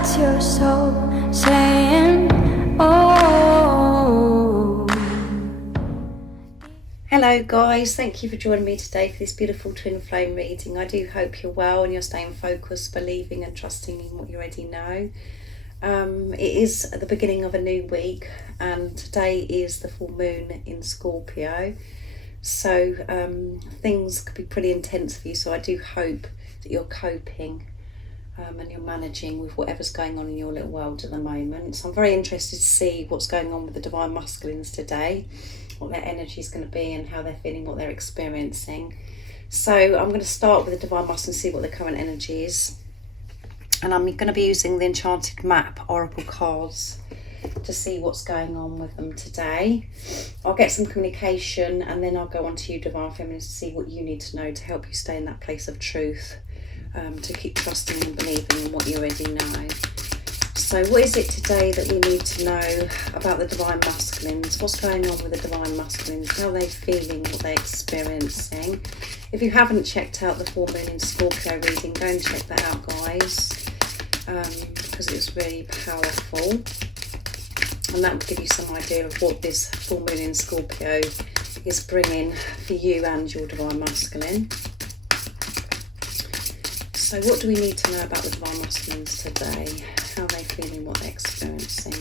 That's your soul saying, oh. Hello guys, thank you for joining me today for this beautiful twin flame reading. I do hope you're well and you're staying focused, believing and trusting in what you already know. It is at the beginning of a new week and today is the full moon in Scorpio. So things could be pretty intense for you, so I do hope that you're coping and you're managing with whatever's going on in your little world at the moment. So I'm very interested to see what's going on with the Divine Masculines today, what their energy is going to be and how they're feeling, what they're experiencing. So I'm going to start with the Divine Masculine and see what the current energy is. And I'm going to be using the Enchanted Map Oracle cards to see what's going on with them today. I'll get some communication and then I'll go on to you, Divine Feminine, to see what you need to know to help you stay in that place of truth, to keep trusting and believing in what you already know. So what is it today that we need to know about the Divine Masculines? What's going on with the Divine Masculines? How are they feeling? What they're experiencing? If you haven't checked out the full moon in Scorpio reading, go and check that out, guys, because it's really powerful. And that will give you some idea of what this full moon in Scorpio is bringing for you and your Divine Masculine. So what do we need to know about the Divine Masculines today? How are they feeling, what they're experiencing?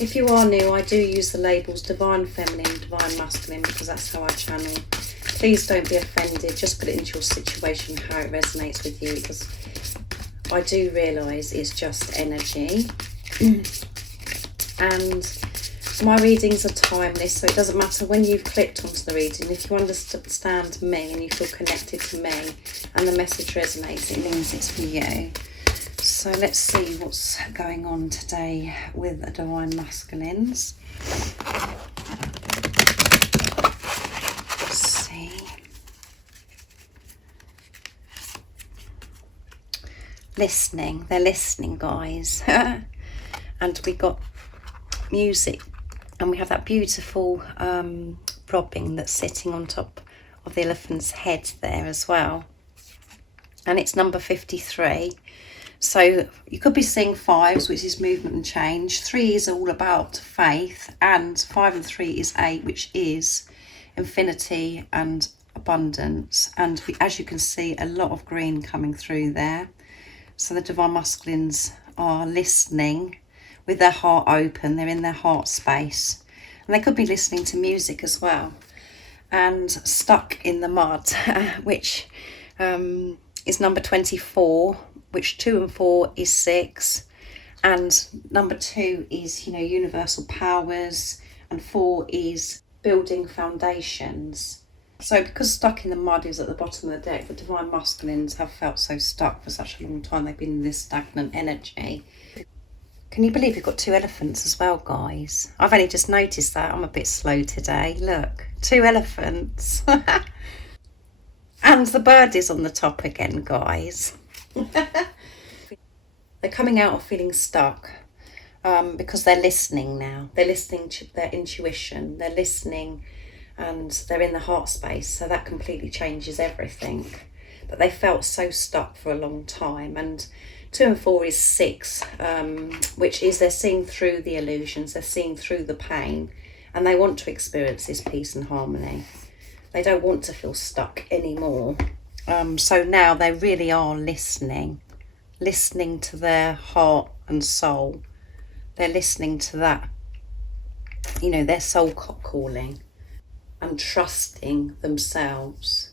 If you are new, I do use the labels Divine Feminine, Divine Masculine, because that's how I channel. Please don't be offended, just put it into your situation, how it resonates with you, because I do realise it's just energy. And my readings are timeless, so it doesn't matter when you've clicked onto the reading. If you understand me and you feel connected to me and the message resonates, it means it's for you. So let's see what's going on today with the Divine Masculines. Let's see. Listening. They're listening, guys. And we got music and we have that beautiful robin that's sitting on top of the elephant's head there as well, and it's number 53. So you could be seeing fives, which is movement and change. 3 is all about faith, and 5 and 3 is 8, which is infinity and abundance. And as you can see, a lot of green coming through there. So the Divine Masculines are listening with their heart open. They're in their heart space, and they could be listening to music as well. And stuck in the mud, which is number 24, which 2 and 4 is 6, and number 2 is, universal powers, and 4 is building foundations. So because stuck in the mud is at the bottom of the deck, the Divine Masculines have felt so stuck for such a long time. They've been in this stagnant energy. Can you believe you've got 2 elephants as well, guys? I've only just noticed that. I'm a bit slow today. Look, 2 elephants. And the bird is on the top again, guys. They're coming out of feeling stuck because they're listening now. They're listening to their intuition. They're listening and they're in the heart space. So that completely changes everything. But they felt so stuck for a long time. And 2 and 4 is 6, which is they're seeing through the illusions, they're seeing through the pain, and they want to experience this peace and harmony. They don't want to feel stuck anymore. So now they really are listening to their heart and soul. They're listening to that, their soul calling and trusting themselves.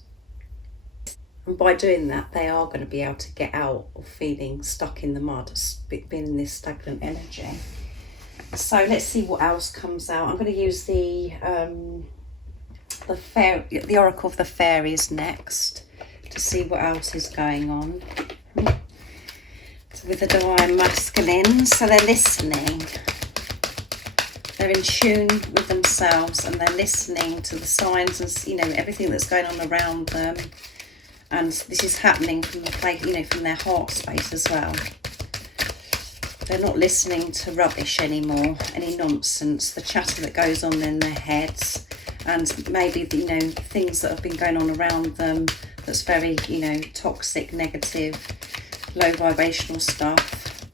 And by doing that, they are going to be able to get out of feeling stuck in the mud, being in this stagnant energy. So let's see what else comes out. I'm going to use the Oracle of the Fairies next to see what else is going on. So with the Divine Masculines, so they're listening. They're in tune with themselves and they're listening to the signs and, everything that's going on around them. And this is happening from the place, from their heart space as well. They're not listening to rubbish anymore, any nonsense, the chatter that goes on in their heads, and maybe, things that have been going on around them that's very, toxic, negative, low vibrational stuff.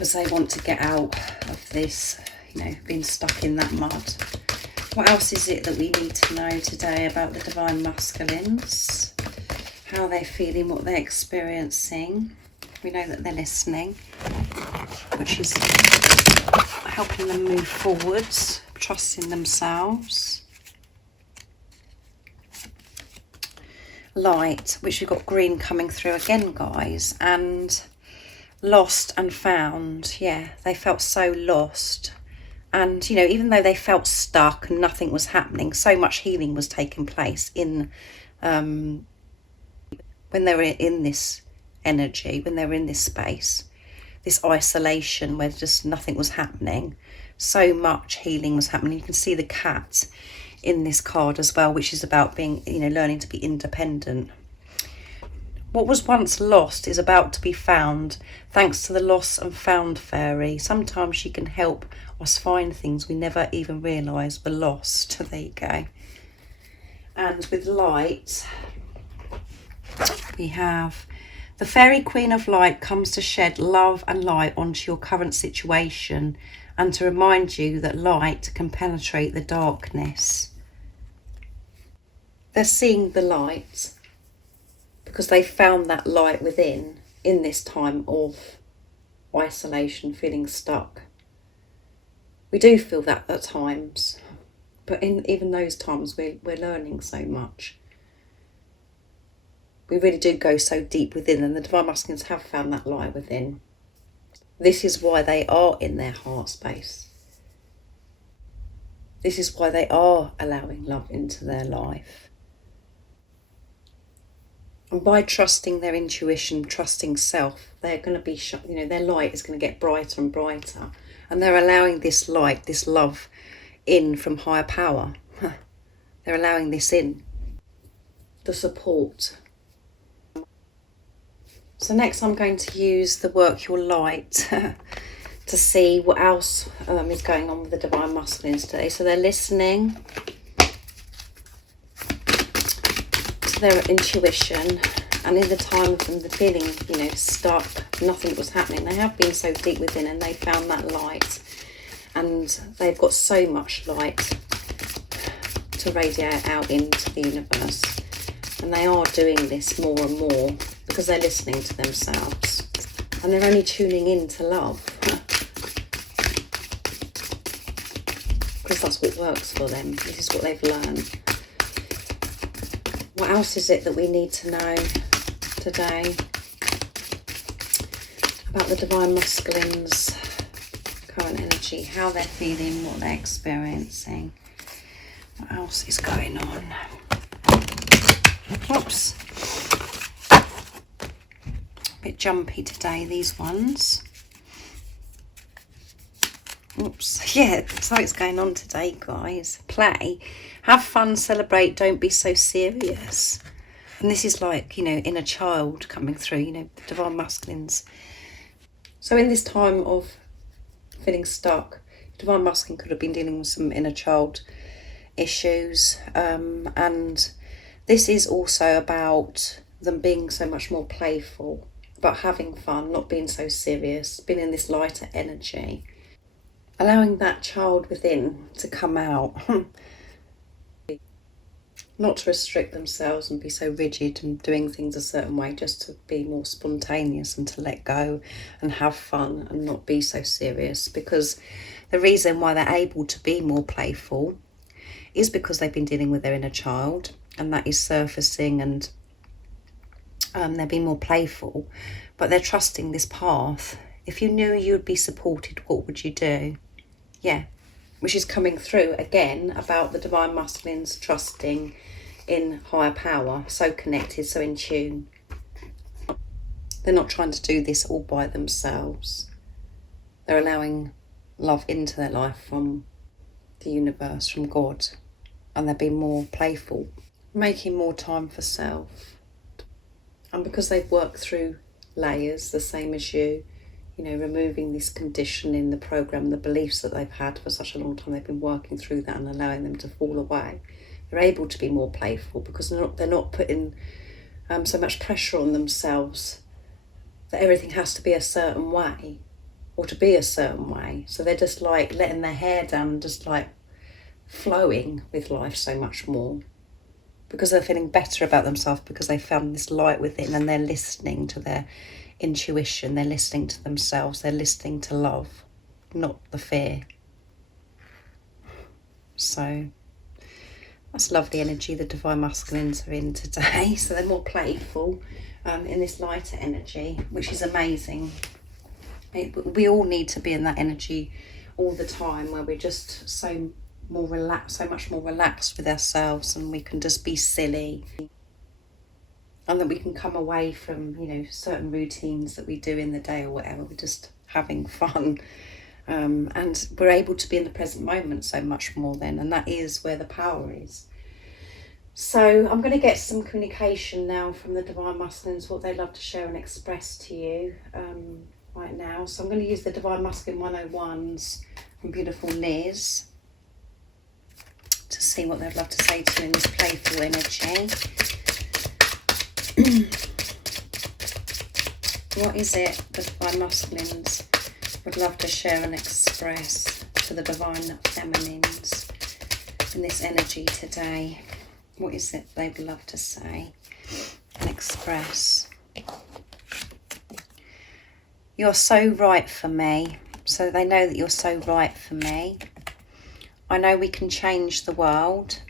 because they want to get out of this, being stuck in that mud. What else is it that we need to know today about the Divine Masculines? How they're feeling, what they're experiencing. We know that they're listening, which is helping them move forwards, trusting themselves. Light, which we've got green coming through again, guys, and lost and found. Yeah, they felt so lost. And, even though they felt stuck and nothing was happening, so much healing was taking place in when they were in this energy, when they were in this space, this isolation where just nothing was happening. So much healing was happening. You can see the cat in this card as well, which is about being, learning to be independent. What was once lost is about to be found, thanks to the lost and found fairy. Sometimes she can help us find things we never even realised were lost. There you go. And with light, we have the Fairy Queen of Light comes to shed love and light onto your current situation and to remind you that light can penetrate the darkness. They're seeing the light because they found that light within in this time of isolation, feeling stuck. We do feel that at times, but in even those times we're learning so much. We really do go so deep within, and the Divine Masculines have found that light within. This is why they are in their heart space. This is why they are allowing love into their life. And by trusting their intuition, trusting self, they're going to be, their light is going to get brighter and brighter. And they're allowing this light, this love in from higher power. They're allowing this in. The support. So next I'm going to use the Work Your Light to see what else is going on with the Divine Masculines today. So they're listening to their intuition, and in the time of them feeling, stuck, nothing was happening, they have been so deep within and they found that light, and they've got so much light to radiate out into the universe. And they are doing this more and more because they're listening to themselves and they're only tuning in to love because that's what works for them. This is what they've learned. What else is it that we need to know today about the Divine Masculines' current energy, how they're feeling, what they're experiencing? What else is going on? Oops. A bit jumpy today, these ones. Oops. Yeah, something's going on today, guys. Play. Have fun, celebrate, don't be so serious. And this is like, inner child coming through, Divine Masculines. So in this time of feeling stuck, Divine Masculine could have been dealing with some inner child issues. And this is also about them being so much more playful, about having fun, not being so serious, being in this lighter energy. Allowing that child within to come out. Not to restrict themselves and be so rigid and doing things a certain way, just to be more spontaneous and to let go and have fun and not be so serious. Because the reason why they're able to be more playful is because they've been dealing with their inner child, and that is surfacing, and they're being more playful, but they're trusting this path. If you knew you would be supported, what would you do? Yeah, which is coming through again about the Divine Masculines trusting in higher power, so connected, so in tune. They're not trying to do this all by themselves. They're allowing love into their life from the universe, from God, and they're being more playful, making more time for self. And because they've worked through layers, the same as you, removing this conditioning, the program, the beliefs that they've had for such a long time, they've been working through that and allowing them to fall away. They're able to be more playful because they're not putting so much pressure on themselves that everything has to be a certain way, or to be a certain way. So they're just like letting their hair down, just like flowing with life so much more, because they're feeling better about themselves, because they found this light within, and they're listening to their intuition, they're listening to themselves, they're listening to love, not the fear. So that's lovely energy the divine masculines are in today. So they're more playful in this lighter energy, which is amazing. We all need to be in that energy all the time, where we're just so more relaxed, so much more relaxed with ourselves, and we can just be silly, and that we can come away from, you know, certain routines that we do in the day or whatever. We're just having fun, and we're able to be in the present moment so much more then, and that is where the power is. So I'm going to get some communication now from the divine masculines, what they love to share and express to you right now. So I'm going to use the divine masculine 101s from beautiful Liz to see what they'd love to say to you in this playful energy. What is it the divine masculines would love to share and express to the divine feminines in this energy today? What is it they'd love to say and express? You're so right for me. So they know that you're so right for me. I know we can change the world.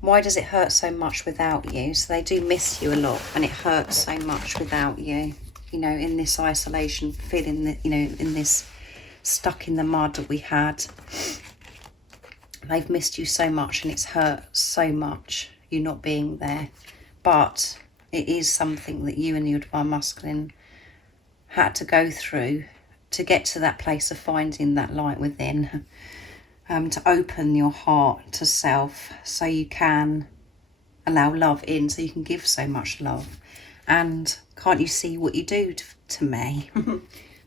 Why does it hurt so much without you? So they do miss you a lot, and it hurts so much without you. You know, in this isolation, feeling that, you know, in this stuck in the mud that we had. They've missed you so much, and it's hurt so much, you not being there. But it is something that you and your divine masculine had to go through to get to that place of finding that light within, to open your heart to self, so you can allow love in, so you can give so much love. And can't you see what you do to me?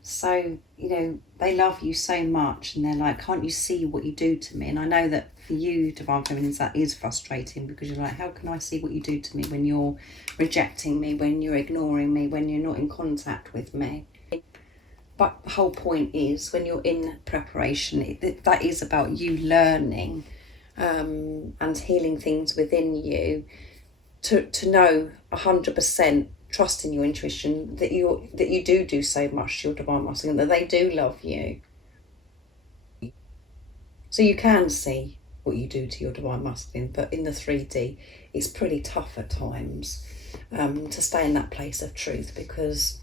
So, you know, they love you so much, and they're like, can't you see what you do to me? And I know that for you, divine feminines, that is frustrating, because you're like, how can I see what you do to me when you're rejecting me, when you're ignoring me, when you're not in contact with me? But the whole point is, when you're in preparation, that is about you learning and healing things within you, to know 100%, trusting your intuition, that you do so much to your divine masculine, that they do love you. So you can see what you do to your divine masculine, but in the 3D, it's pretty tough at times to stay in that place of truth, because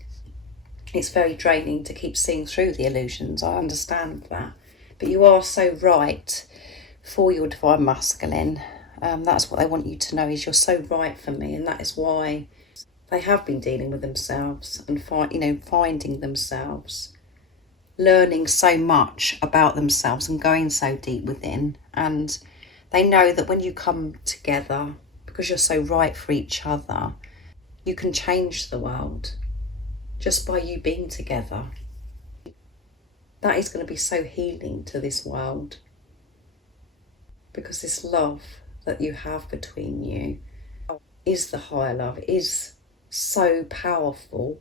it's very draining to keep seeing through the illusions. I understand that. But you are so right for your divine masculine. That's what they want you to know, is you're so right for me, and that is why they have been dealing with themselves and finding themselves, learning so much about themselves and going so deep within. And they know that when you come together, because you're so right for each other, you can change the world just by you being together. That is going to be so healing to this world, because this love that you have between you is the higher love, is so powerful,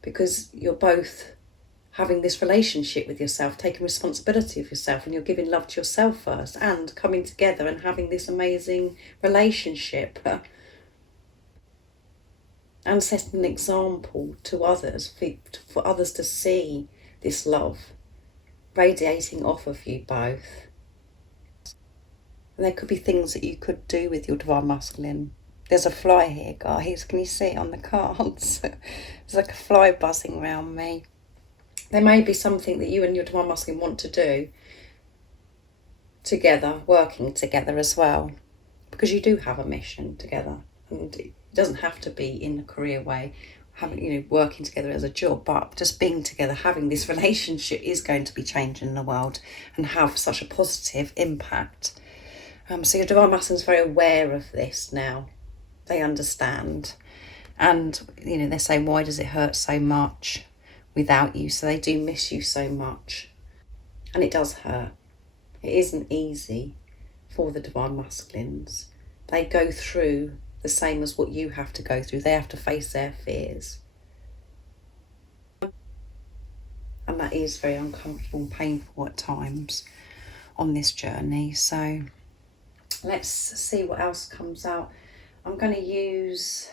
because you're both having this relationship with yourself, taking responsibility of yourself, and you're giving love to yourself first, and coming together and having this amazing relationship, and setting an example to others, for others to see this love radiating off of you both. And there could be things that you could do with your divine masculine. There's a fly here, guys. Can you see it on the cards? There's like a fly buzzing around me. There may be something that you and your divine masculine want to do together, working together as well, because you do have a mission together, and it doesn't have to be in a career way, working together as a job, but just being together, having this relationship is going to be changing the world and have such a positive impact. So your divine masculine is very aware of this now. They understand, and they're saying, why does it hurt so much without you? So they do miss you so much, and it does hurt. It isn't easy for the divine masculines. They go through the same as what you have to go through. They have to face their fears. And that is very uncomfortable and painful at times on this journey. So let's see what else comes out. I'm going to use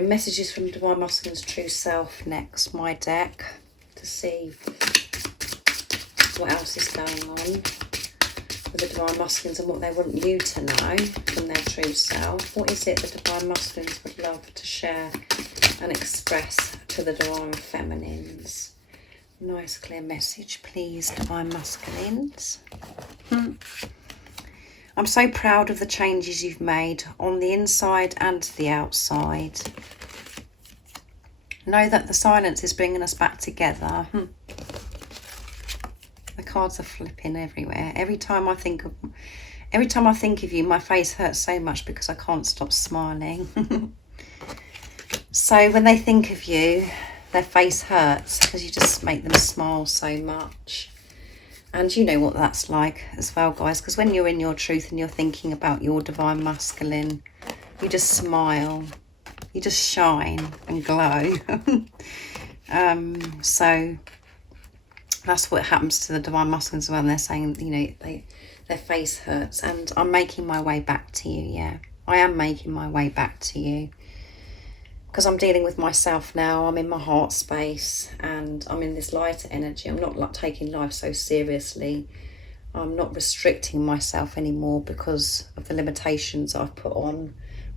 Messages from Divine Masculine's True Self next, my deck, to see what else is going on with the Divine Masculines and what they want you to know from their true self. What is it the Divine Masculines would love to share and express to the Divine Feminines? Nice clear message, please, Divine Masculines. I'm so proud of the changes you've made on the inside and the outside. Know that the silence is bringing us back together. The cards are flipping everywhere. Every time I think of you, my face hurts so much because I can't stop smiling. So when they think of you, their face hurts because you just make them smile so much. And you know what that's like as well, guys, because when you're in your truth and you're thinking about your Divine Masculine, you just smile, you just shine and glow. So that's what happens to the Divine Masculines when they're saying, you know, their face hurts. And I'm making my way back to you, yeah. I am making my way back to you. Because I'm dealing with myself now, I'm in my heart space and I'm in this lighter energy. I'm not like taking life so seriously. I'm not restricting myself anymore because of the limitations I've put on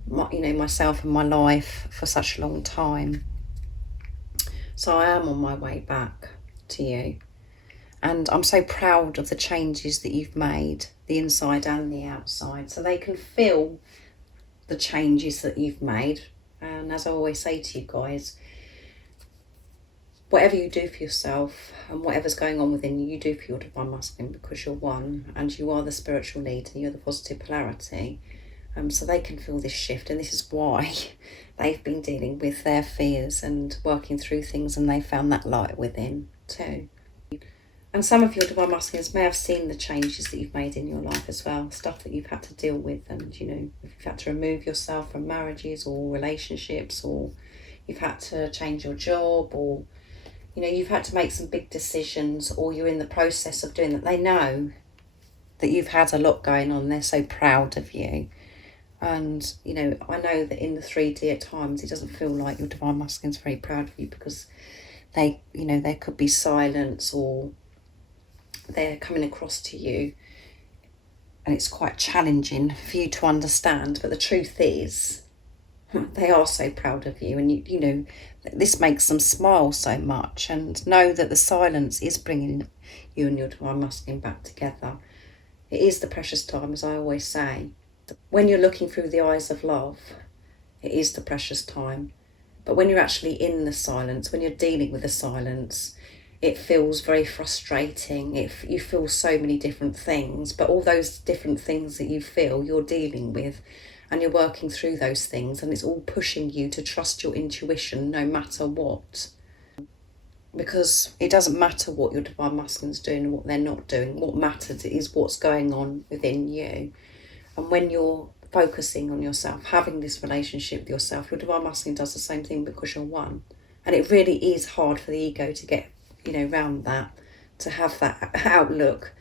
myself and my life for such a long time. So I am on my way back to you. And I'm so proud of the changes that you've made, the inside and the outside. So they can feel the changes that you've made. And as I always say to you guys, whatever you do for yourself and whatever's going on within you, you do for your Divine Masculine because you're one and you are the spiritual leader, you're the positive polarity. So they can feel this shift, and this is why they've been dealing with their fears and working through things, and they found that light within too. And some of your Divine Masculines may have seen the changes that you've made in your life as well, stuff that you've had to deal with, and you know, if you've had to remove yourself from marriages or relationships, or you've had to change your job, or you know, you've had to make some big decisions, or you're in the process of doing that. They know that you've had a lot going on. They're so proud of you. And you know, I know that in the 3D at times it doesn't feel like your Divine Masculine's very proud of you, because they, you know, there could be silence, or they're coming across to you and it's quite challenging for you to understand. But the truth is, they are so proud of you, and you know, this makes them smile so much. And know that the silence is bringing you and your Divine Masculine back together. It is the precious time, as I always say. When you're looking through the eyes of love, it is the precious time. But when you're actually in the silence, when you're dealing with the silence, it feels very frustrating. You feel so many different things, but all those different things that you feel, you're dealing with, and you're working through those things, and it's all pushing you to trust your intuition no matter what. Because it doesn't matter what your Divine Masculine's doing and what they're not doing. What matters is what's going on within you. And when you're focusing on yourself, having this relationship with yourself, your Divine Masculine does the same thing because you're one. And it really is hard for the ego to get, you know, around that, to have that outlook,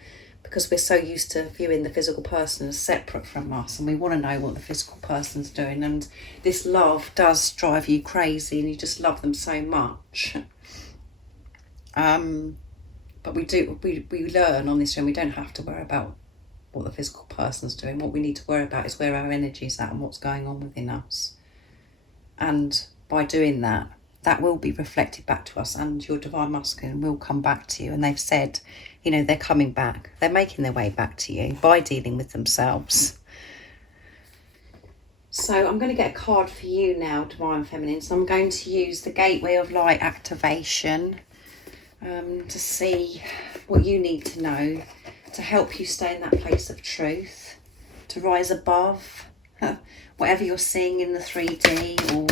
because we're so used to viewing the physical person as separate from us, and we want to know what the physical person's doing. And this love does drive you crazy, and you just love them so much. But we learn on this journey, we don't have to worry about what the physical person's doing. What we need to worry about is where our energy's at and what's going on within us. And by doing that, that will be reflected back to us, and your Divine Masculine will come back to you. And they've said, you know, they're coming back. They're making their way back to you by dealing with themselves. So I'm going to get a card for you now, Divine Feminine. So I'm going to use the Gateway of Light activation to see what you need to know to help you stay in that place of truth, to rise above whatever you're seeing in the 3D, or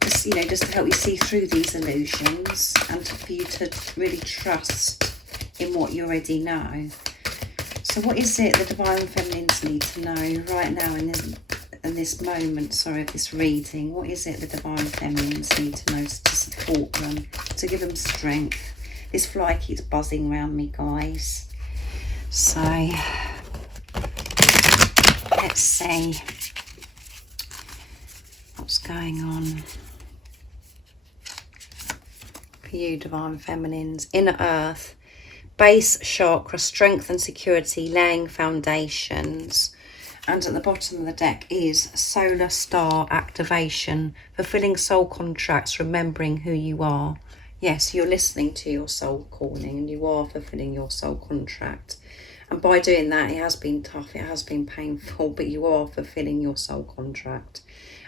just, you know, just to help you see through these illusions, and for you to really trust in what you already know. So what is it the Divine Feminines need to know right now in this moment, of this reading? What is it the Divine Feminines need to know to support them, to give them strength. This fly keeps buzzing around me, guys. So let's see what's going on for you, Divine Feminines. Inner Earth, base chakra, strength and security, laying foundations. And at the bottom of the deck is solar star activation, fulfilling soul contracts, remembering who you are. Yes, you're listening to your soul calling and you are fulfilling your soul contract. And by doing that, it has been tough, it has been painful, but you are fulfilling your soul contract.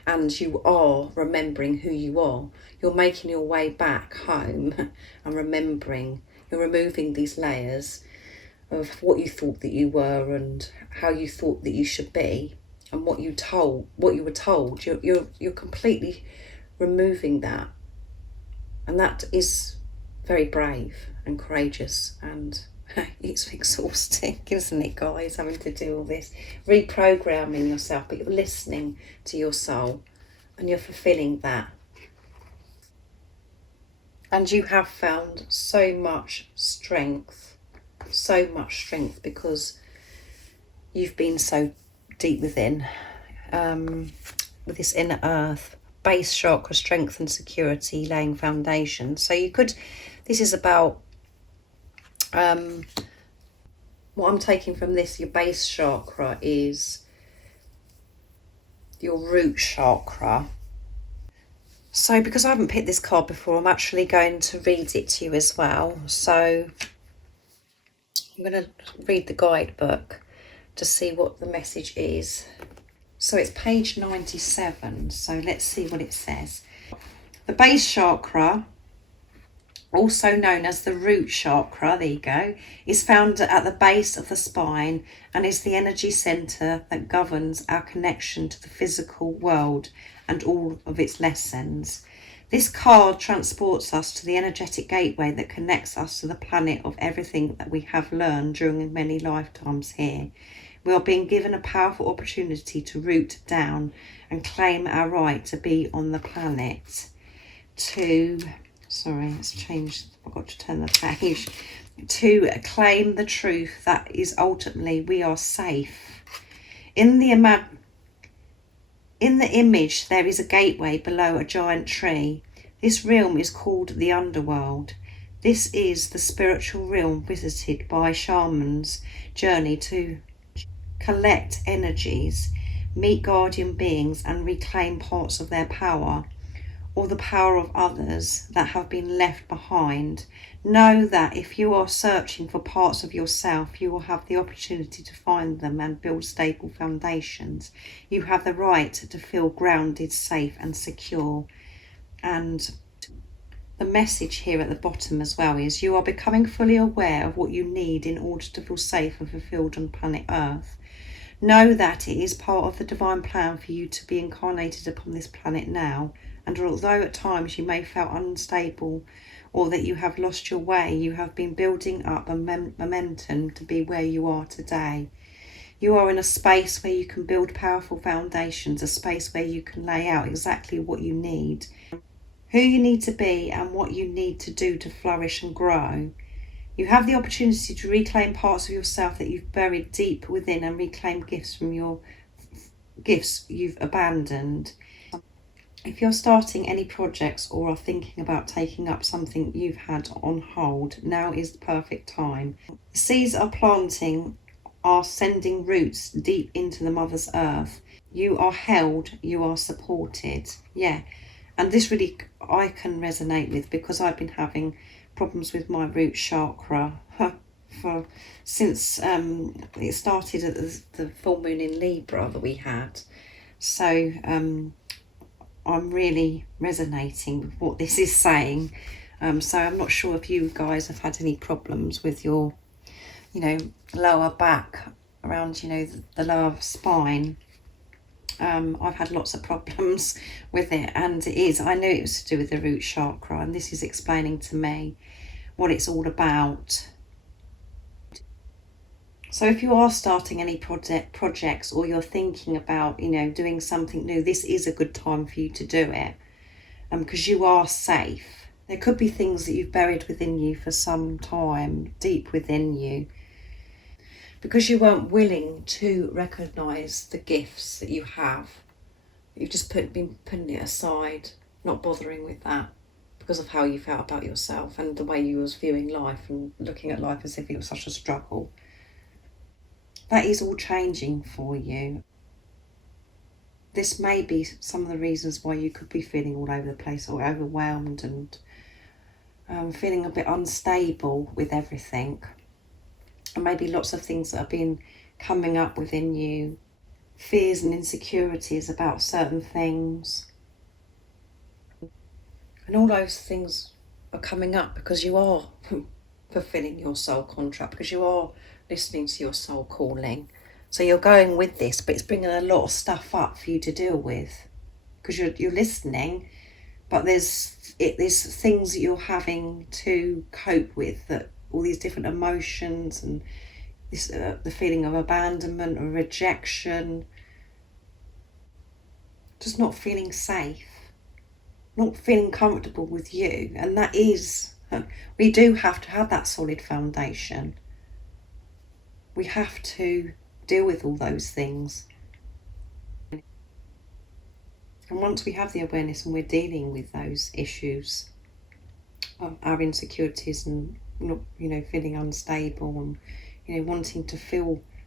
And you are remembering who you are. You're making your way back home and remembering. You're removing these layers of what you thought that you were and how you thought that you should be and what you were told. You're completely removing that. And that is very brave and courageous, and it's exhausting, isn't it, guys, having to do all this, reprogramming yourself, but you're listening to your soul and you're fulfilling that. And you have found so much strength because you've been so deep within, with this inner earth, base chakra, strength and security, laying foundations. So you could, this is about, what I'm taking from this, your base chakra is your root chakra. So because I haven't picked this card before, I'm actually going to read it to you as well. So I'm going to read the guidebook to see what the message is. So it's page 97. So let's see what it says. The base chakra, also known as the root chakra, there you go, is found at the base of the spine and is the energy centre that governs our connection to the physical world and all of its lessons. This card transports us to the energetic gateway that connects us to the planet of everything that we have learned during many lifetimes here. We are being given a powerful opportunity to root down and claim our right to be on the planet. Let's change, I forgot to turn the page. To claim the truth that is ultimately we are safe. In the image, there is a gateway below a giant tree. This realm is called the underworld. This is the spiritual realm visited by shamans' journey to collect energies, meet guardian beings and reclaim parts of their power or the power of others that have been left behind. Know that if you are searching for parts of yourself, you will have the opportunity to find them and build stable foundations. You have the right to feel grounded, safe and secure. And the message here at the bottom as well is you are becoming fully aware of what you need in order to feel safe and fulfilled on planet Earth. Know that it is part of the divine plan for you to be incarnated upon this planet now. And although at times you may feel unstable or that you have lost your way, you have been building up a momentum to be where you are today. You are in a space where you can build powerful foundations, a space where you can lay out exactly what you need, who you need to be and what you need to do to flourish and grow. You have the opportunity to reclaim parts of yourself that you've buried deep within and reclaim gifts from your gifts you've abandoned. If you're starting any projects or are thinking about taking up something you've had on hold, now is the perfect time. The seeds are sending roots deep into the Mother's Earth. You are held, you are supported. Yeah, and this really I can resonate with because I've been having problems with my root chakra since it started at the full moon in Libra that we had. So I'm really resonating with what this is saying. So I'm not sure if you guys have had any problems with your, lower back around, the lower spine. I've had lots of problems with it, and I knew it was to do with the root chakra, and this is explaining to me what it's all about. So if you are starting any projects or you're thinking about, doing something new, this is a good time for you to do it, because you are safe. There could be things that you've buried within you for some time, deep within you, because you weren't willing to recognise the gifts that you have. You've just been putting it aside, not bothering with that because of how you felt about yourself and the way you was viewing life and looking at life as if it was such a struggle. That is all changing for you. This may be some of the reasons why you could be feeling all over the place or overwhelmed and feeling a bit unstable with everything. And maybe lots of things that have been coming up within you, fears and insecurities about certain things. And all those things are coming up because you are fulfilling your soul contract, because you are listening to your soul calling. So you're going with this, but it's bringing a lot of stuff up for you to deal with, because you're listening, but there's things that you're having to cope with, that all these different emotions and this the feeling of abandonment or rejection, just not feeling safe, not feeling comfortable with you. And that is, we do have to have that solid foundation. We have to deal with all those things. And once we have the awareness and we're dealing with those issues, our insecurities and not, feeling unstable and, wanting to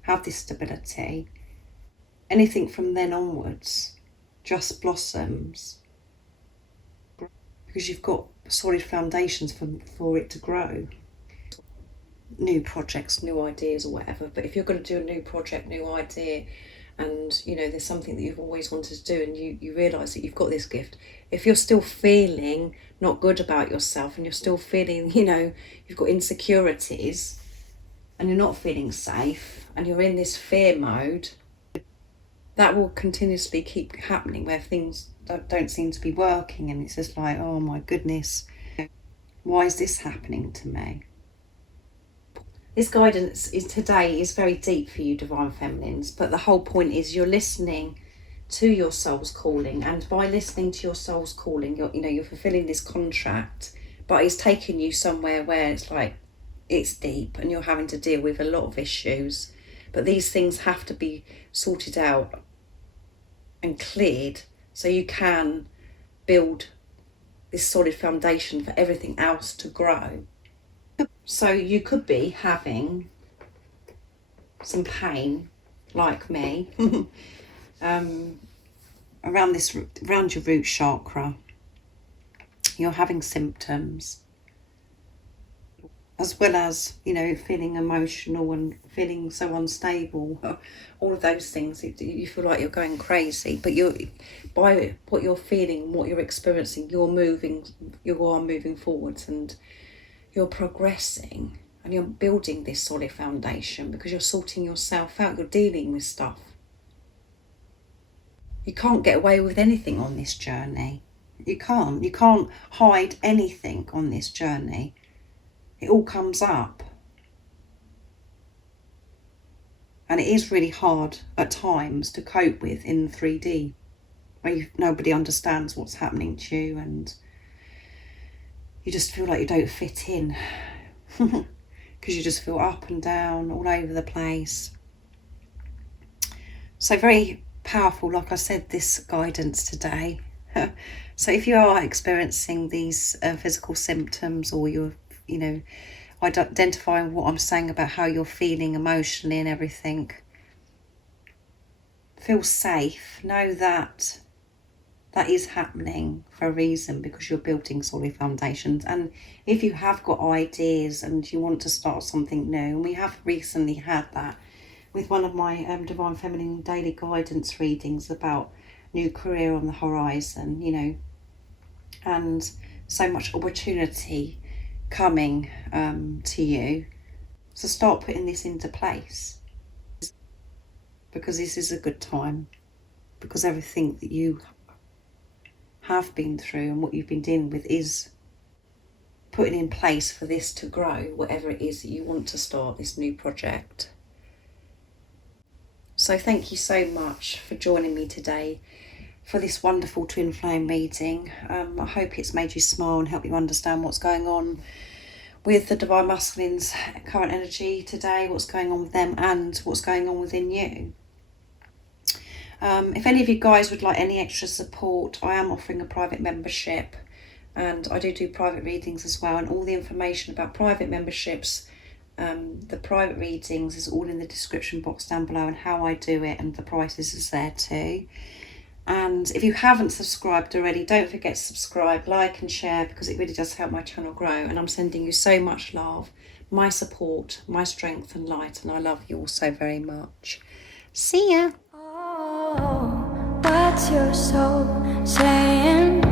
have this stability, anything from then onwards just blossoms, because you've got solid foundations for it to grow. New projects, new ideas or whatever, but if you're going to do a new project, new idea, and there's something that you've always wanted to do and you realise that you've got this gift, if you're still feeling not good about yourself and you're still feeling, you've got insecurities and you're not feeling safe and you're in this fear mode, that will continuously keep happening, where things don't seem to be working, and it's just like, oh my goodness, why is this happening to me? This guidance today is very deep for you, Divine Feminines, but the whole point is you're listening to your soul's calling, and by listening to your soul's calling, you're fulfilling this contract, but it's taking you somewhere where it's like, it's deep and you're having to deal with a lot of issues, but these things have to be sorted out and cleared so you can build this solid foundation for everything else to grow. So you could be having some pain, like me, around your root chakra. You're having symptoms, as well as, feeling emotional and feeling so unstable. All of those things, you feel like you're going crazy, but by what you're feeling, what you're experiencing, you are moving forwards, and you're progressing, and you're building this solid foundation because you're sorting yourself out, you're dealing with stuff. You can't get away with anything on this journey. You can't hide anything on this journey. It all comes up. And it is really hard at times to cope with in 3D, where nobody understands what's happening to you, and you just feel like you don't fit in because you just feel up and down all over the place. So very powerful, like I said, this guidance today. So if you are experiencing these physical symptoms, or you're, identifying what I'm saying about how you're feeling emotionally and everything, feel safe. Know that is happening for a reason, because you're building solid foundations. And if you have got ideas and you want to start something new, and we have recently had that with one of my Divine Feminine daily guidance readings about new career on the horizon, and so much opportunity coming to you. So start putting this into place, because this is a good time, because everything that you have been through and what you've been dealing with is putting in place for this to grow, whatever it is that you want to start, this new project. So thank you so much for joining me today. for this wonderful twin flame reading. I hope it's made you smile and help you understand what's going on with the Divine Masculine's current energy today, what's going on with them and what's going on within you. If any of you guys would like any extra support, I am offering a private membership, and I do private readings as well, and all the information about private memberships, the private readings, is all in the description box down below, and how I do it and the prices is there too. And if you haven't subscribed already, don't forget to subscribe, like and share, because it really does help my channel grow. And I'm sending you so much love, my support, my strength and light, and I love you all so very much. See ya. Oh, what's your soul saying?